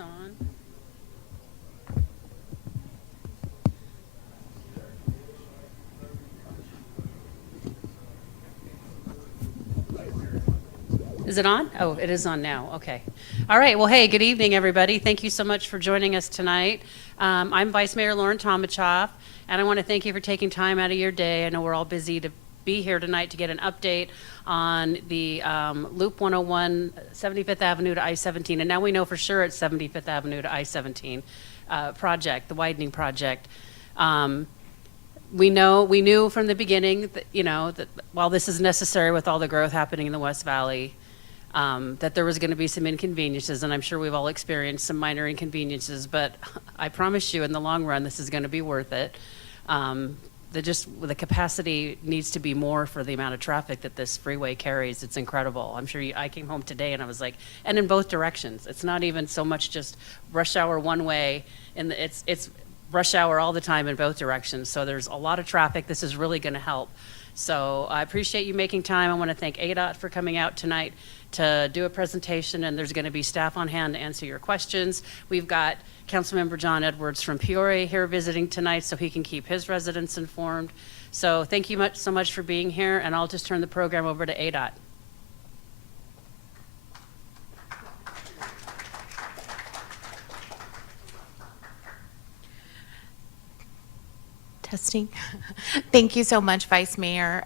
this on? Is it on? Oh, it is on now. Okay. All right. Well, hey, good evening, everybody. Thank you so much for joining us tonight. I'm Vice Mayor Lauren Tomachoff, and I want to thank you for taking time out of your day. I know we're all busy to be here tonight to get an update on the Loop 101, 75th Avenue to I-17. And now we know for sure it's 75th Avenue to I-17 project, the widening project. We knew from the beginning that, that while this is necessary with all the growth happening in the West Valley, that there was going to be some inconveniences, and I'm sure we've all experienced some minor inconveniences, but I promise you in the long run, this is going to be worth it. The capacity needs to be more for the amount of traffic that this freeway carries. It's incredible. I'm sure I came home today and I was like, and in both directions. It's not even so much just rush hour one way, and it's rush hour all the time in both directions. So there's a lot of traffic. This is really going to help. So I appreciate you making time. I want to thank ADOT for coming out tonight to do a presentation, and there's going to be staff on hand to answer your questions. We've got Councilmember John Edwards from Peoria here visiting tonight so he can keep his residents informed. So thank you so much for being here, and I'll just turn the program over to ADOT. Testing. Thank you so much, Vice Mayor,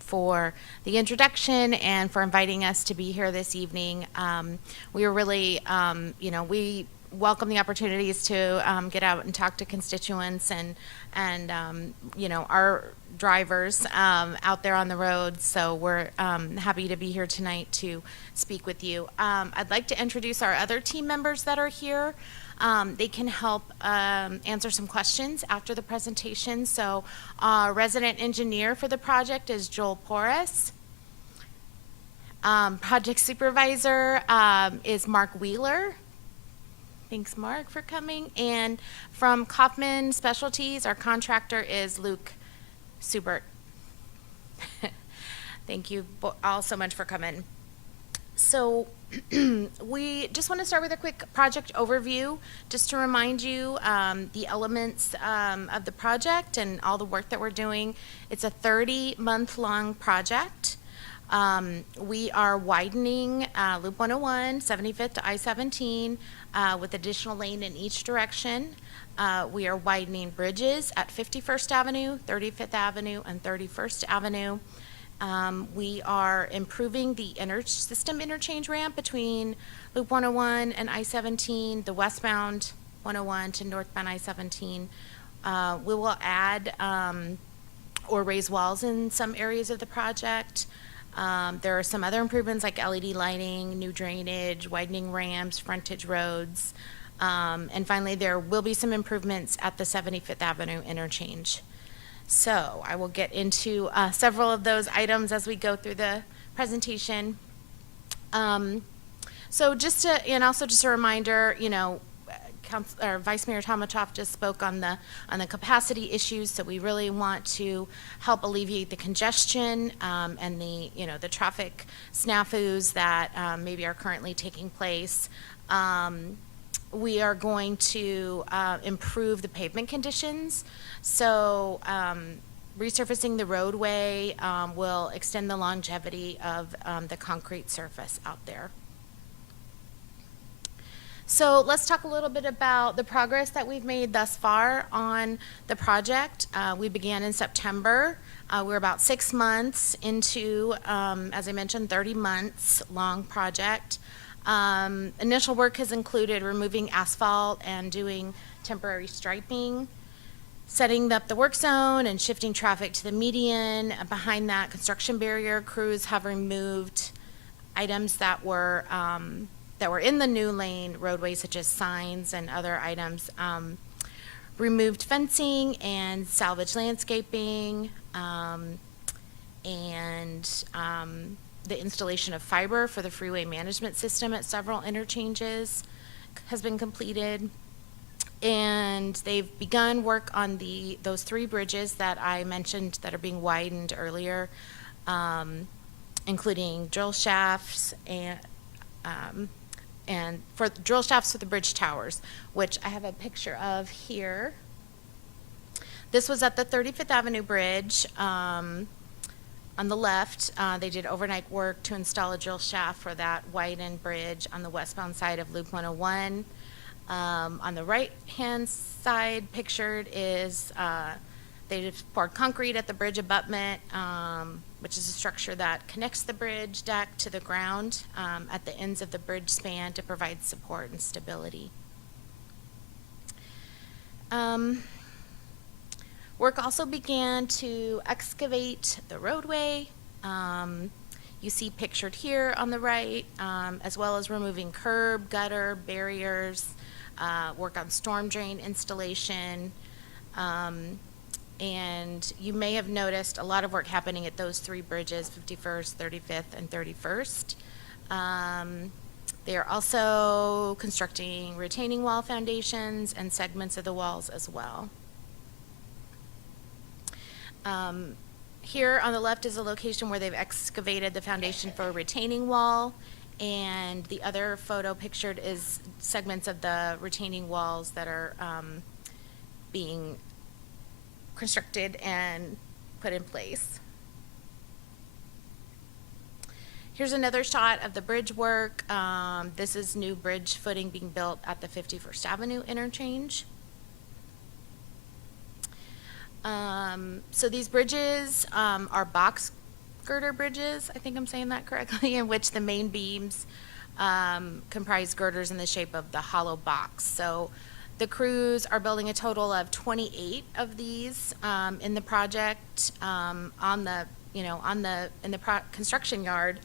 for the introduction and for inviting us to be here this evening. We are really, we welcome the opportunities to get out and talk to constituents and our drivers out there on the road. So we're happy to be here tonight to speak with you. I'd like to introduce our other team members that are here. They can help answer some questions after the presentation. So resident engineer for the project is Joel Porras. Project supervisor is Mark Wheeler. Thanks, Mark, for coming. And from Kaufman Specialties, our contractor is Luke Subert. Thank you all so much for coming. So we just want to start with a quick project overview, just to remind you the elements of the project and all the work that we're doing. It's a 30-month-long project. We are widening Loop 101, 75th to I-17 with additional lane in each direction. We are widening bridges at 51st Avenue, 35th Avenue, and 31st Avenue. We are improving the system interchange ramp between Loop 101 and I-17, the westbound 101 to northbound I-17. We will add or raise walls in some areas of the project. There are some other improvements like LED lighting, new drainage, widening ramps, frontage roads. And finally, there will be some improvements at the 75th Avenue interchange. So I will get into several of those items as we go through the presentation. So just a reminder, Vice Mayor Tomachoff just spoke on the capacity issues. So we really want to help alleviate the congestion and the traffic snafus that maybe are currently taking place. We are going to improve the pavement conditions. So resurfacing the roadway will extend the longevity of the concrete surface out there. So let's talk a little bit about the progress that we've made thus far on the project. We began in September. We're about 6 months into, as I mentioned, 30 months long project. Initial work has included removing asphalt and doing temporary striping, setting up the work zone and shifting traffic to the median. Behind that, construction barrier crews have removed items that were in the new lane roadway, such as signs and other items, removed fencing and salvage landscaping, and the installation of fiber for the freeway management system at several interchanges has been completed. And they've begun work on those 3 bridges that I mentioned that are being widened earlier, including drill shafts and and for drill shafts for the bridge towers, which I have a picture of here. This was at the 35th Avenue Bridge. On the left, they did overnight work to install a drill shaft for that widened bridge on the westbound side of Loop 101. On the right-hand side pictured is they just poured concrete at the bridge abutment, which is a structure that connects the bridge deck to the ground at the ends of the bridge span to provide support and stability. Work also began to excavate the roadway. You see pictured here on the right, as well as removing curb, gutter, barriers, work on storm drain installation. And you may have noticed a lot of work happening at those three bridges, 51st, 35th, and 31st. They are also constructing retaining wall foundations and segments of the walls as well. Here on the left is a location where they've excavated the foundation for a retaining wall, and the other photo pictured is segments of the retaining walls that are being constructed and put in place. Here's another shot of the bridge work. This is new bridge footing being built at the 51st Avenue interchange. So these bridges are box girder bridges, I think I'm saying that correctly, in which the main beams comprise girders in the shape of the hollow box. So the crews are building a total of 28 of these in the project in the construction yard.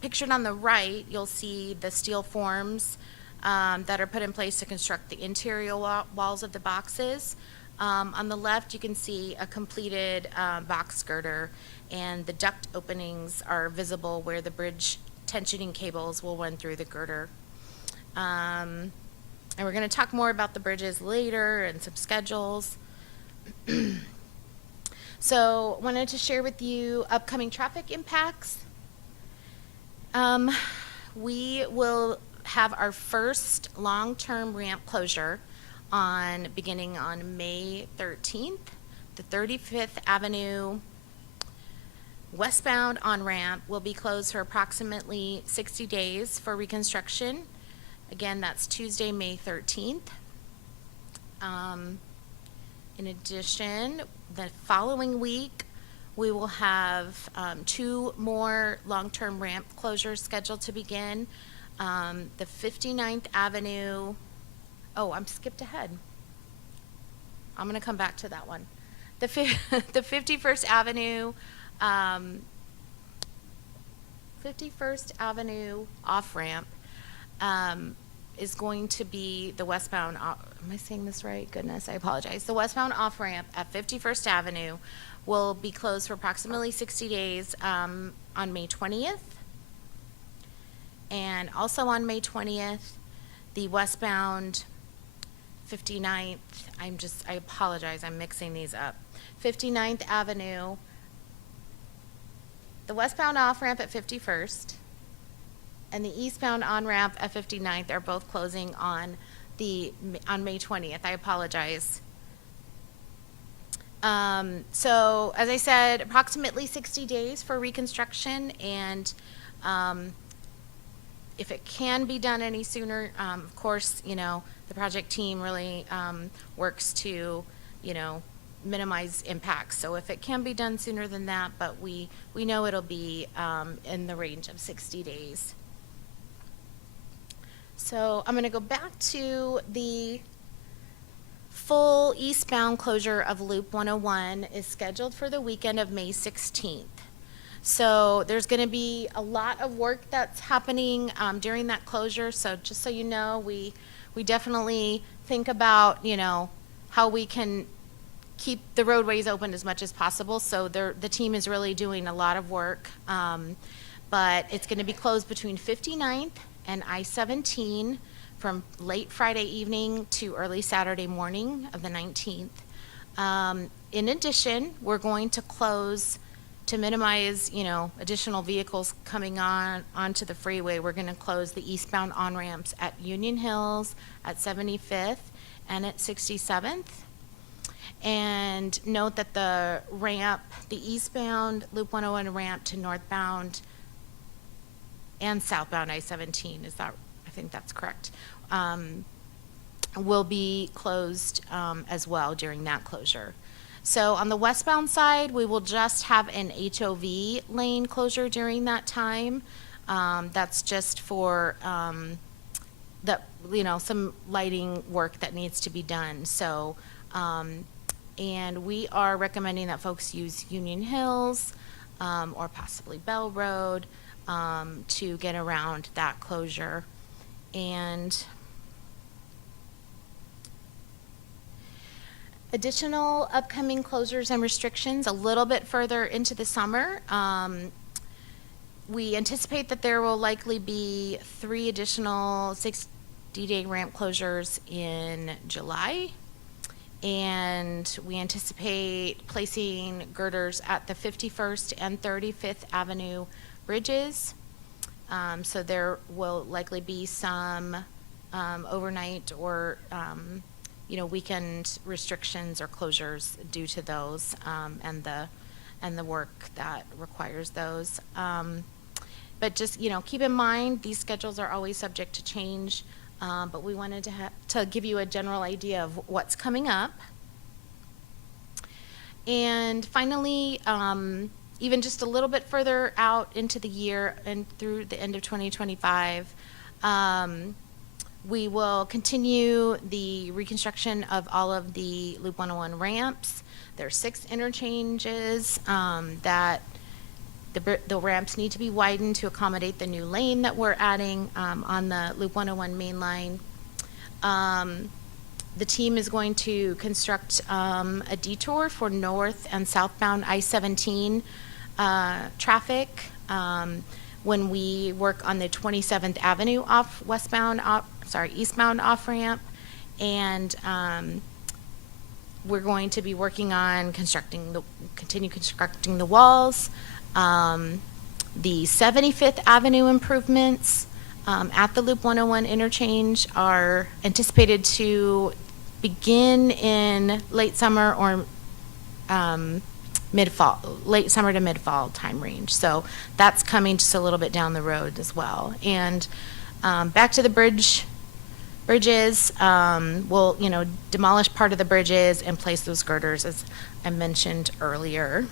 Pictured on the right, you'll see the steel forms that are put in place to construct the interior walls of the boxes. On the left, you can see a completed box girder, and the duct openings are visible where the bridge tensioning cables will run through the girder. And we're going to talk more about the bridges later and some schedules. So, wanted to share with you upcoming traffic impacts. We will have our first long-term ramp closure beginning on May 13th. The 35th Avenue westbound on-ramp will be closed for approximately 60 days for reconstruction. Again, that's Tuesday, May 13th. In addition, the following week, we will have 2 more long-term ramp closures scheduled to begin. The 59th Avenue, I'm skipped ahead. I'm going to come back to that one. The 51st Avenue, 51st Avenue off-ramp is going to be the westbound, am I saying this right? Goodness, I apologize. The westbound off-ramp at 51st Avenue will be closed for approximately 60 days on May 20th. And also on May 20th, the westbound 59th, I apologize, I'm mixing these up. 59th Avenue, the westbound off-ramp at 51st, and the eastbound on-ramp at 59th are both closing on May 20th. I apologize. So, as I said, approximately 60 days for reconstruction, and if it can be done any sooner, of course, the project team really works to, minimize impacts. So if it can be done sooner than that, but we know it'll be in the range of 60 days. So I'm going to go back to the full eastbound closure of Loop 101 is scheduled for the weekend of May 16th. So there's going to be a lot of work that's happening during that closure. So just so you know, we definitely think about, how we can keep the roadways open as much as possible. So the team is really doing a lot of work. But it's going to be closed between 59th and I-17 from late Friday evening to early Saturday morning of the 19th. In addition, we're going to close to minimize, additional vehicles coming onto the freeway, we're gonna close the eastbound on-ramps at Union Hills, at 75th, and at 67th. And note that the ramp, the eastbound Loop 101 ramp to northbound and southbound I-17, I think that's correct, will be closed as well during that closure. So on the westbound side, we will just have an HOV lane closure during that time. That's just for some lighting work that needs to be done. So, and we are recommending that folks use Union Hills or possibly Bell Road to get around that closure. And additional upcoming closures and restrictions a little bit further into the summer. We anticipate that there will likely be 3 additional 60-day ramp closures in July. And we anticipate placing girders at the 51st and 35th Avenue bridges. So there will likely be some overnight or weekend restrictions or closures due to those and the work that requires those. But just keep in mind these schedules are always subject to change. But we wanted to give you a general idea of what's coming up. And finally, even just a little bit further out into the year and through the end of 2025, we will continue the reconstruction of all of the Loop 101 ramps. There are 6 interchanges that the ramps need to be widened to accommodate the new lane that we're adding on the Loop 101 main line. The team is going to construct a detour for north and southbound I-17 traffic when we work on the 27th Avenue eastbound off-ramp. And we're going to be working on continue constructing the walls. The 75th Avenue improvements at the Loop 101 interchange are anticipated to begin in late summer or late summer to mid-fall time range. So that's coming just a little bit down the road as well. And back to the bridges, we'll demolish part of the bridges and place those girders as I mentioned earlier.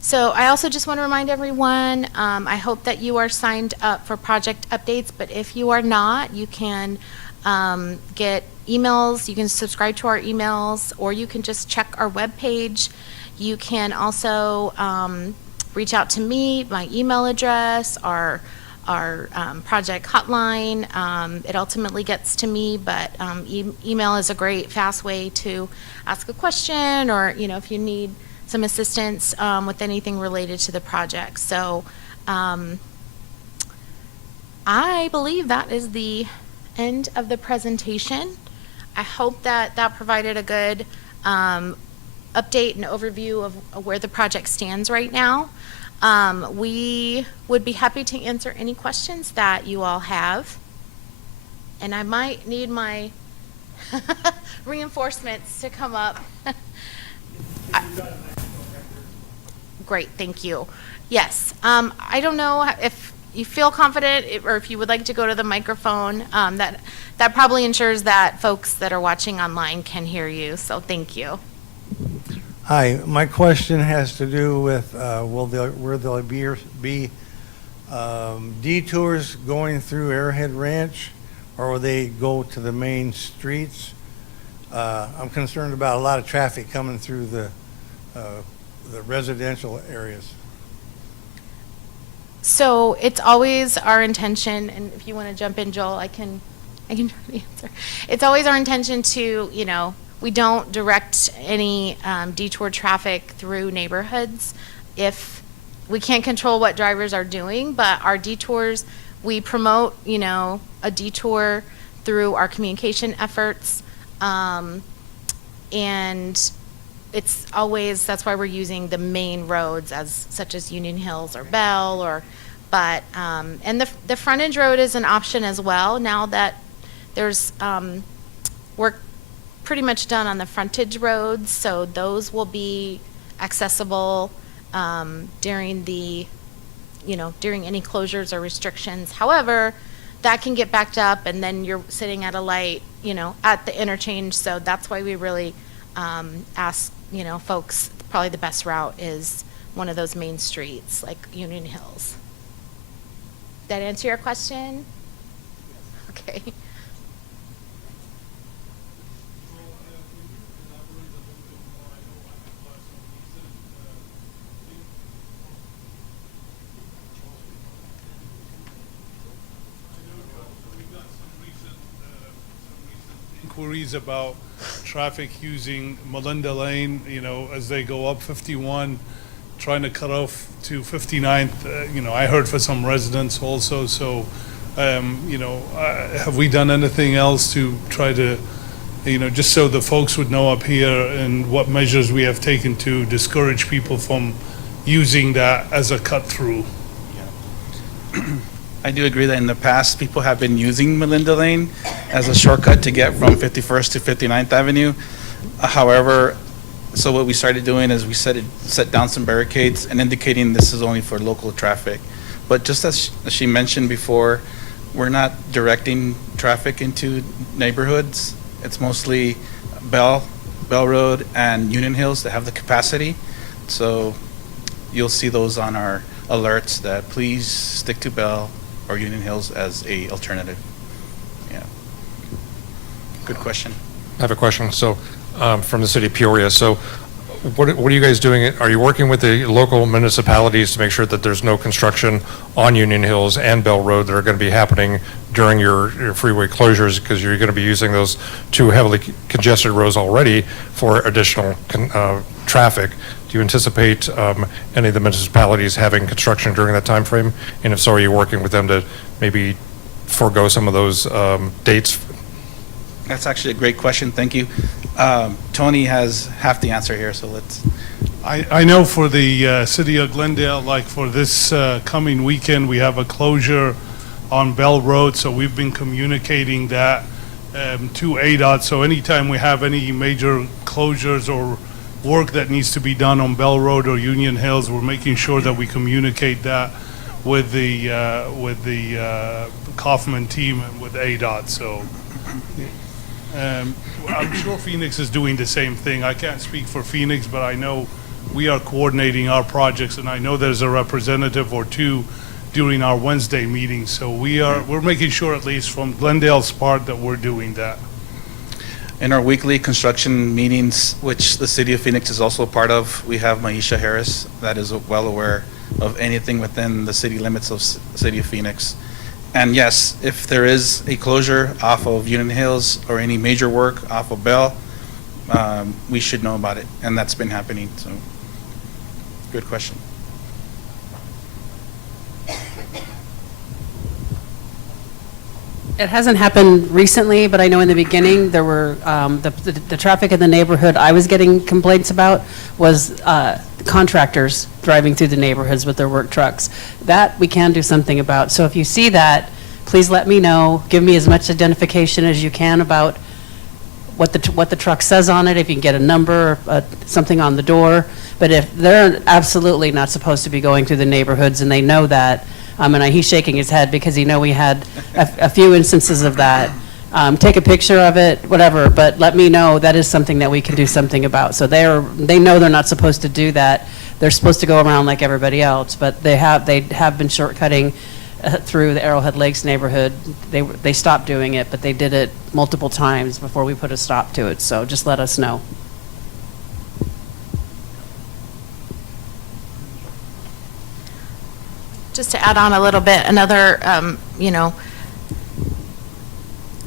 So I also just want to remind everyone, I hope that you are signed up for project updates, but if you are not, you can get emails, you can subscribe to our emails, or you can just check our webpage. You can also reach out to me, my email address, our project hotline. It ultimately gets to me, but email is a great, fast way to ask a question, or if you need some assistance with anything related to the project. So I believe that is the end of the presentation. I hope that provided a good update and overview of where the project stands right now. We would be happy to answer any questions that you all have. And I might need my reinforcements to come up. Great, thank you. Yes, I don't know if you feel confident or if you would like to go to the microphone. That probably ensures that folks that are watching online can hear you, so thank you. Hi, my question has to do with will there be detours going through Arrowhead Ranch, or will they go to the main streets? I'm concerned about a lot of traffic coming through the residential areas. So it's always our intention, and if you want to jump in, Joel, I can try to answer. It's always our intention to, we don't direct any detour traffic through neighborhoods if we can't control what drivers are doing, but our detours, we promote, a detour through our communication efforts, and it's always, that's why we're using the main roads as, such as Union Hills or Bell but, and the frontage road is an option as well, now that there's, work pretty much done on the frontage roads, so those will be accessible, during the, during any closures or restrictions. However, that can get backed up and then you're sitting at a light, at the interchange, so that's why we really, ask, folks, probably the best route is one of those main streets, like Union Hills. Did that answer your question? Okay. Inquiries about traffic using Melinda Lane, as they go up 51, trying to cut off to 59th. I heard for some residents also, so, have we done anything else to try to, just so the folks would know up here and what measures we have taken to discourage people from using that as a cut through? I do agree that in the past, people have been using Melinda Lane as a shortcut to get from 51st to 59th Avenue. However, so what we started doing is we set down some barricades and indicating this is only for local traffic. But just as she mentioned before, we're not directing traffic into neighborhoods. It's mostly Bell Road and Union Hills that have the capacity. So you'll see those on our alerts that please stick to Bell or Union Hills as a alternative. Yeah. Good question. I have a question. So, from the city of Peoria. So, what are you guys doing? Are you working with the local municipalities to make sure that there's no construction on Union Hills and Bell Road that are going to be happening during your freeway closures, because you're going to be using those two heavily congested roads already for additional traffic? Do you anticipate any of the municipalities having construction during that time frame? And if so, are you working with them to maybe forego some of those dates? That's actually a great question. Thank you. Tony has half the answer here, so let's. I know for the city of Glendale, like for this coming weekend, we have a closure on Bell Road, so we've been communicating that to ADOT. So anytime we have any major closures or work that needs to be done on Bell Road or Union Hills, we're making sure that we communicate that with the Kaufman team and with ADOT. So I'm sure Phoenix is doing the same thing. I can't speak for Phoenix, but I know we are coordinating our projects, and I know there's a representative or two during our Wednesday meetings. So we're making sure, at least from Glendale's part, that we're doing that. In our weekly construction meetings, which the city of Phoenix is also a part of, we have Maisha Harris that is well aware of anything within the city limits of the city of Phoenix. And yes, if there is a closure off of Union Hills or any major work off of Bell, we should know about it, and that's been happening. So, good question. It hasn't happened recently, but I know in the beginning, there were, the traffic in the neighborhood I was getting complaints about was contractors driving through the neighborhoods with their work trucks. That we can do something about. So if you see that, please let me know. Give me as much identification as you can about what the truck says on it, if you can get a number, something on the door. But if they're absolutely not supposed to be going through the neighborhoods and they know that, and he's shaking his head because we had a few instances of that. Take a picture of it, whatever, but let me know. That is something that we can do something about. So they know they're not supposed to do that. They're supposed to go around like everybody else, but they have been shortcutting through the Arrowhead Lakes neighborhood. They stopped doing it, but they did it multiple times before we put a stop to it. So just let us know. Just to add on a little bit, another,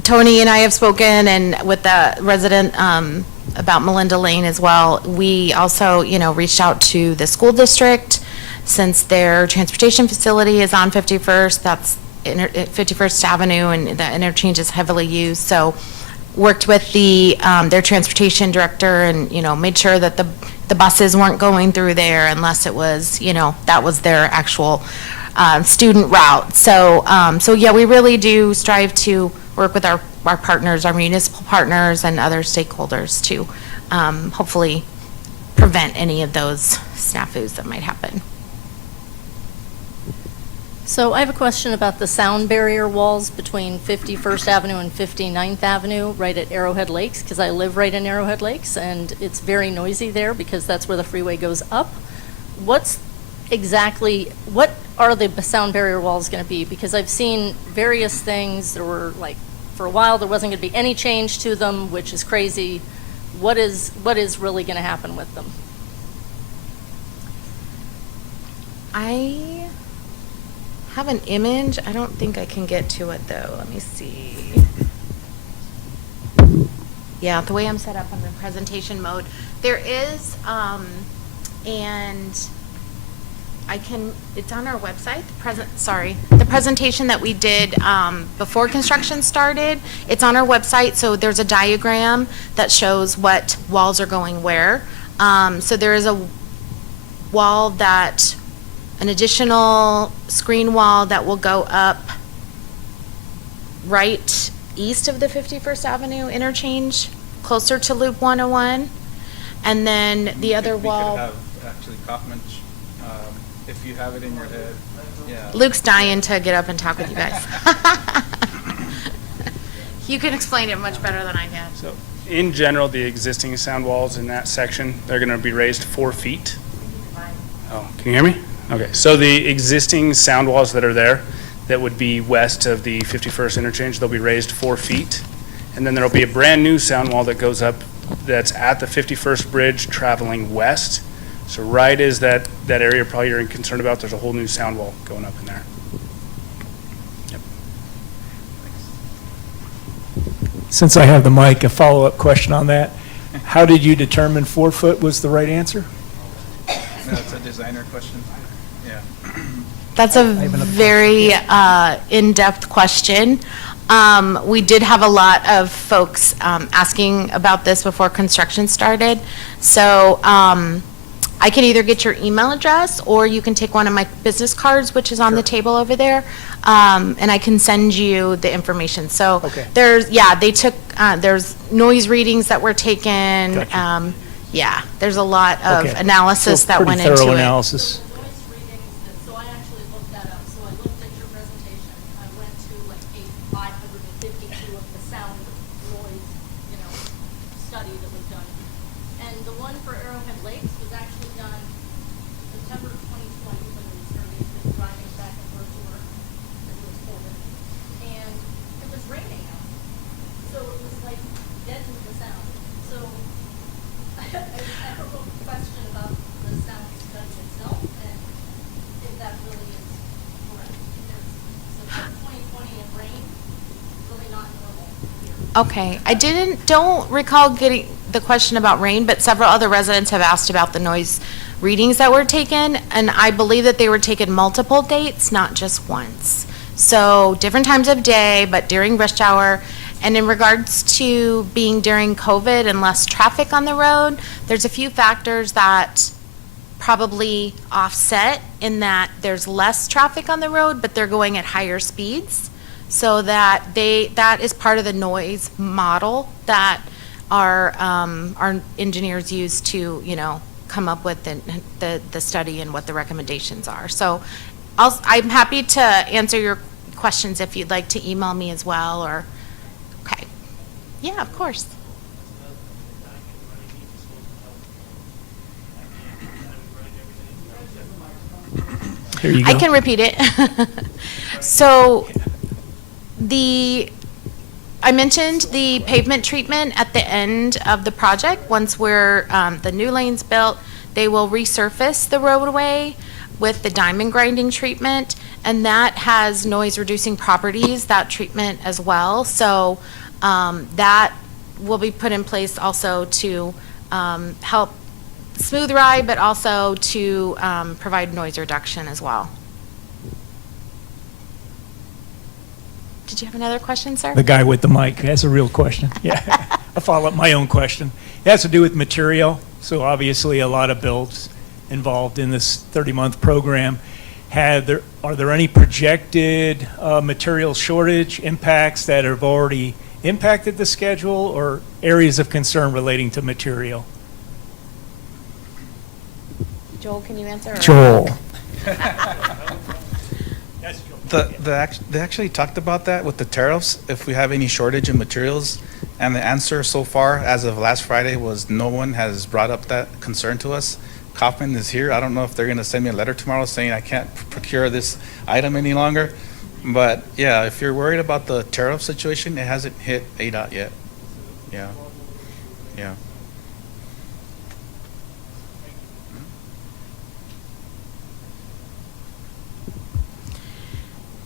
Tony and I have spoken, and with the resident about Melinda Lane as well. We also, reached out to the school district, since their transportation facility is on 51st. That's 51st Avenue, and the interchange is heavily used. So worked with their transportation director and, made sure that the buses weren't going through there unless it was, that was their actual student route. So yeah, we really do strive to work with our partners, our municipal partners and other stakeholders to hopefully prevent any of those snafus that might happen. So I have a question about the sound barrier walls between 51st Avenue and 59th Avenue, right at Arrowhead Lakes, because I live right in Arrowhead Lakes, and it's very noisy there because that's where the freeway goes up. What are the sound barrier walls going to be? Because I've seen various things. There were, like, for a while, there wasn't going to be any change to them, which is crazy. What is really going to happen with them? I have an image. I don't think I can get to it though. Let me see. Yeah, the way I'm set up on the presentation mode, there is, and it's on our website, the presentation that we did before construction started, it's on our website, so there's a diagram that shows what walls are going where. So there is a wall an additional screen wall that will go up right east of the 51st Avenue interchange, closer to Loop 101. And then the other wall. We could have actually Kaufman, if you have it in your head. Yeah. Luke's dying to get up and talk with you guys. You can explain it much better than I can. So, in general, the existing sound walls in that section, they're going to be raised 4 feet. Oh, can you hear me? Okay, so the existing sound walls that are there, that would be west of the 51st interchange, they'll be raised 4 feet. And then there'll be a brand-new sound wall that goes up that's at the 51st bridge traveling west. So right is that area probably you're concerned about, there's a whole new sound wall going up in there. Yep. Since I have the mic, a follow-up question on that. How did you determine 4 foot was the right answer? That's a designer question. Yeah. That's a very in-depth question. We did have a lot of folks asking about this before construction started. So I can either get your email address or you can take one of my business cards, which is on the table over there, and I can send you the information. So Okay. there's noise readings that were taken. Gotcha. Yeah, there's a lot of Okay. analysis So that went into it. Pretty thorough analysis. So I actually looked that up. So I looked at your presentation. I went to like page 552 of the sound noise, study that was done. And the one for Arrowhead Lakes was actually done September 2020 when it was been driving back and forth to work as it was COVID. And it was raining out. So it was like dead with the sound. So I have a real question about the sound study itself and if that really is correct. Because September 2020 and rain, really not normal here. Okay, don't recall getting the question about rain, but several other residents have asked about the noise readings that were taken, and I believe that they were taken multiple dates, not just once. So different times of day, but during rush hour. And in regards to being during COVID and less traffic on the road, there's a few factors that probably offset in that there's less traffic on the road, but they're going at higher speeds. So that is part of the noise model that our engineers use to, come up with the study and what the recommendations are. So I'm happy to answer your questions if you'd like to email me as well, or, okay. Yeah, of course. Here you go. I can repeat it. So I mentioned the pavement treatment at the end of the project. Once the new lane's built, they will resurface the roadway with the diamond grinding treatment, and that has noise reducing properties, that treatment as well. So that will be put in place also to help smooth ride, but also to provide noise reduction as well. Did you have another question, sir? The guy with the mic has a real question. Yeah, I'll follow up my own question. It has to do with material. So obviously, a lot of builds involved in this 30-month program. Are there any projected material shortage impacts that have already impacted the schedule, or areas of concern relating to material? Joel, can you answer? or- Joel. They actually talked about that with the tariffs, if we have any shortage in materials. And the answer so far, as of last Friday, was no one has brought up that concern to us. Kaufman is here. I don't know if they're going to send me a letter tomorrow saying I can't procure this item any longer. But yeah, if you're worried about the tariff situation, it hasn't hit ADOT yet. Yeah. Yeah.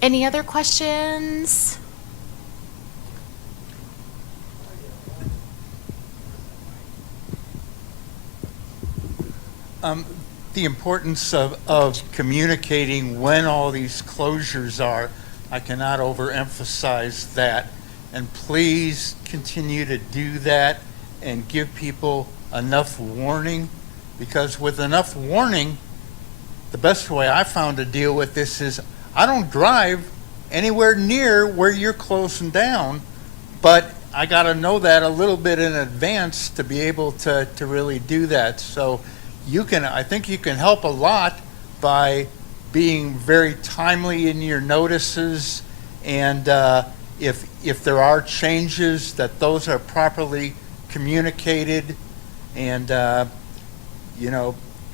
Any other questions? The importance of communicating when all these closures are, I cannot overemphasize that. And please continue to do that and give people enough warning, because with enough warning, the best way I found to deal with this is I don't drive anywhere near where you're closing down, but I got to know that a little bit in advance to be able to really do that. So I think you can help a lot by being very timely in your notices, and if there are changes, that those are properly communicated, and the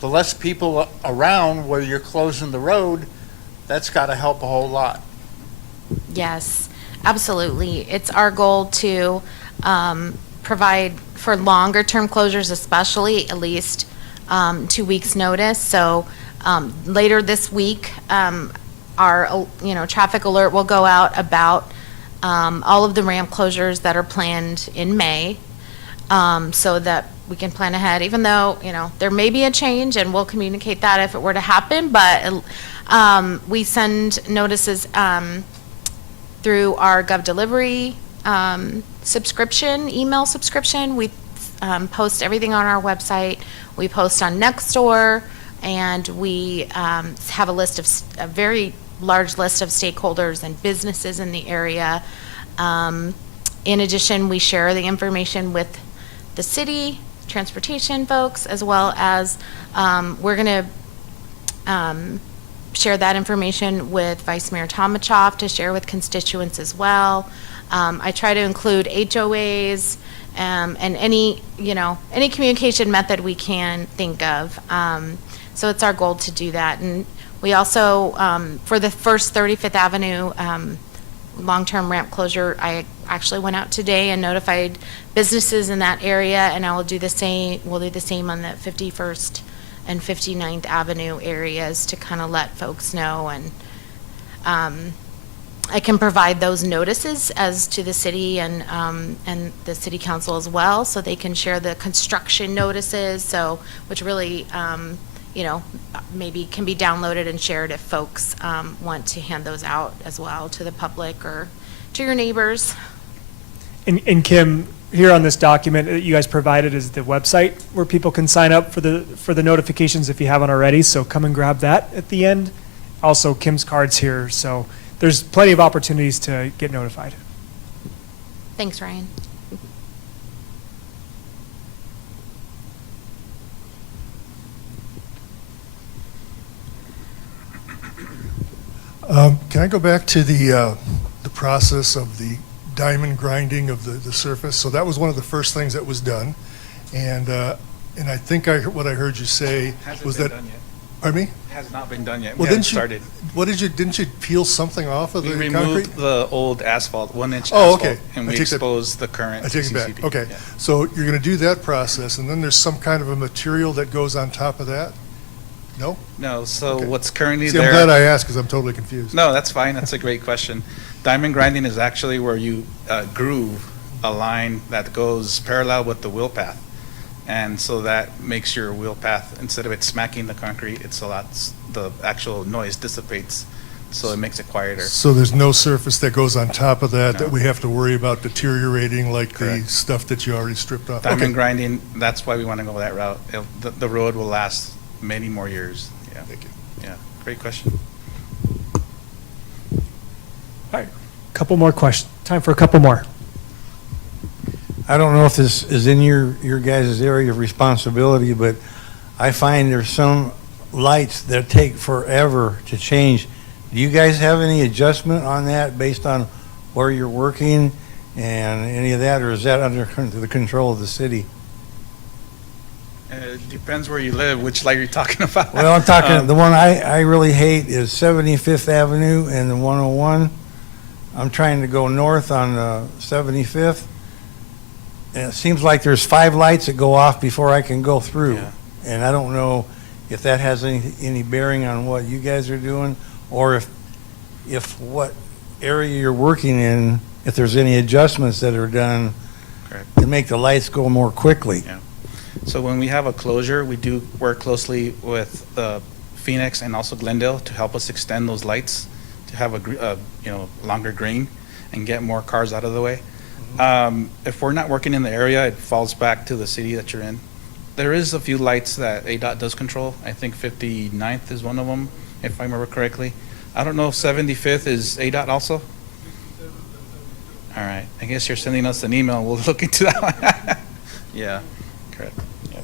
less people around where you're closing the road, that's got to help a whole lot. Yes, absolutely. It's our goal to provide for longer term closures, especially at least 2 weeks' notice. So later this week, our traffic alert will go out about all of the ramp closures that are planned in May, so that we can plan ahead. Even though there may be a change, and we'll communicate that if it were to happen, but we send notices through our GovDelivery subscription, email subscription. We post everything on our website. We post on Nextdoor, and we have a very large list of stakeholders and businesses in the area. In addition, we share the information with the city, transportation folks, as well as we're going to share that information with Vice Mayor Tomachoff to share with constituents as well. I try to include HOAs and any communication method we can think of. So it's our goal to do that. And we also, for the first 35th Avenue long-term ramp closure, I actually went out today and notified businesses in that area, and I will do the same. We'll do the same on the 51st and 59th Avenue areas to kind of let folks know. And I can provide those notices as to the city and the city council as well, so they can share the construction notices. So, which really, maybe can be downloaded and shared if folks want to hand those out as well to the public or to your neighbors. And Kim, here on this document that you guys provided is the website where people can sign up for the notifications if you haven't already. So come and grab that at the end. Also, Kim's card's here, so there's plenty of opportunities to get notified. Thanks, Ryan. Can I go back to the process of the diamond grinding of the surface? So that was one of the first things that was done, and I think what I heard you say was that. Done yet. Pardon me? Has not been done yet. Well, We haven't started. Didn't you peel something off of We the removed concrete? the old asphalt, 1-inch Oh, asphalt, okay. and I we take that- exposed the current I take it back. CCD. Okay, Yeah. so you're going to do that process, and then there's some kind of a material that goes on top of that? No? No, so Okay. what's currently See, there. I'm glad I asked because I'm totally confused. No, that's fine. That's a great question. Diamond grinding is actually where you groove a line that goes parallel with the wheel path. And so that makes your wheel path, instead of it smacking the concrete, the actual noise dissipates so it makes it quieter. So there's no surface that goes on top of that No. that we have to worry about deteriorating like the Correct. stuff that you already stripped off? Diamond Okay. grinding, that's why we want to go that route. The road will last many more years. Yeah, Thank you. yeah, great question. All right, couple more questions. Time for a couple more. I don't know if this is in your guys' area of responsibility, but I find there's some lights that take forever to change. Do you guys have any adjustment on that based on where you're working and any of that, or is that under the control of the city? It depends where you live, which light you're talking about. Well, I'm talking, the one I really hate is 75th Avenue and the 101. I'm trying to go north on 75th. And it seems like there's 5 lights that go off before I can go through. Yeah. And I don't know if that has any bearing on what you guys are doing, or if what area you're working in, if there's any adjustments that are done Correct. to make the lights go more quickly. Yeah. So when we have a closure, we do work closely with Phoenix and also Glendale to help us extend those lights to have a longer green and get more cars out of the way. If we're not working in the area, it falls back to the city that you're in. There is a few lights that ADOT does control. I think 59th is one of them, if I remember correctly. I don't know if 75th is ADOT also? All right, I guess you're sending us an email. We'll look into that one. Yeah, correct. Yeah.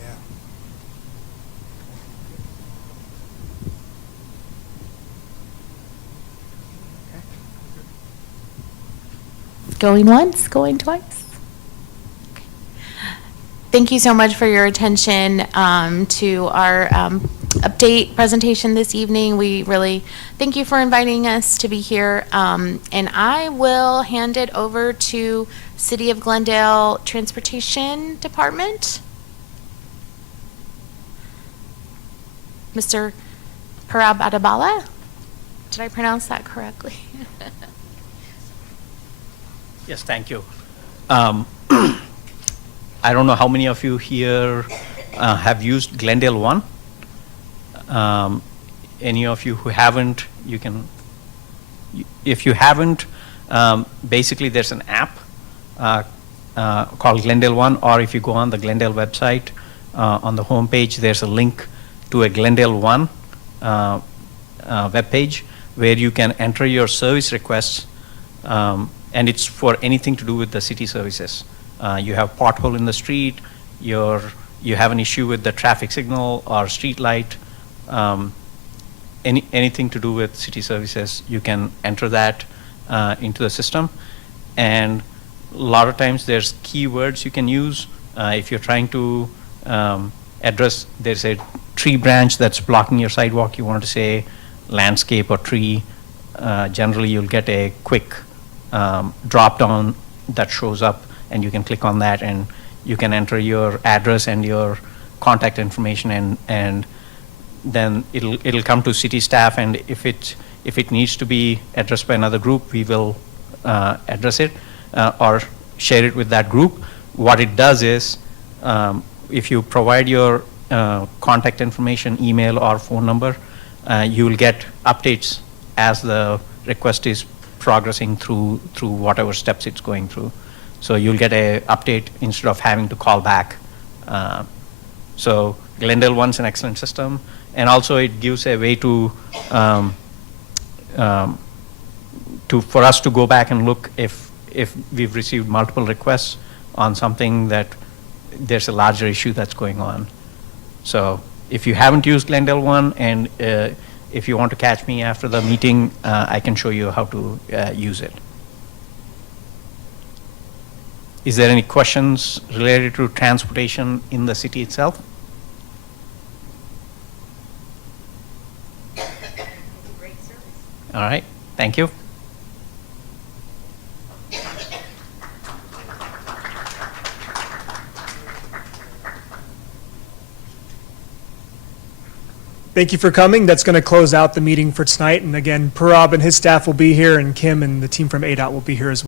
Going once, going twice. Thank you so much for your attention to our update presentation this evening. We really thank you for inviting us to be here. And I will hand it over to City of Glendale Transportation Department. Mr. Parab Adabala. Did I pronounce that correctly? Yes, thank you. I don't know how many of you here have used Glendale One. Any of you who haven't, you can, if you haven't, basically there's an app called Glendale One, or if you go on the Glendale website, on the homepage, there's a link to a Glendale One webpage where you can enter your service requests, and it's for anything to do with the city services. You have pothole in the street, you have an issue with the traffic signal or street light, anything to do with city services, you can enter that into the system. And a lot of times there's keywords you can use. If you're trying to address, there's a tree branch that's blocking your sidewalk, you want to say landscape or tree, generally you'll get a quick drop down that shows up, and you can click on that and you can enter your address and your contact information, and then it'll come to city staff, and if it needs to be addressed by another group, we will address it or share it with that group. What it does is, if you provide your contact information, email or phone number, you will get updates as the request is progressing through whatever steps it's going through. So you'll get an update instead of having to call back. So Glendale One's an excellent system, and also it gives a way to for us to go back and look if we've received multiple requests on something that there's a larger issue that's going on. So if you haven't used Glendale One, and if you want to catch me after the meeting, I can show you how to use it. Is there any questions related to transportation in the city itself? Great service. All right, thank you. Thank you for coming. That's going to close out the meeting for tonight. And again, Parab and his staff will be here, and Kim and the team from ADOT will be here as well.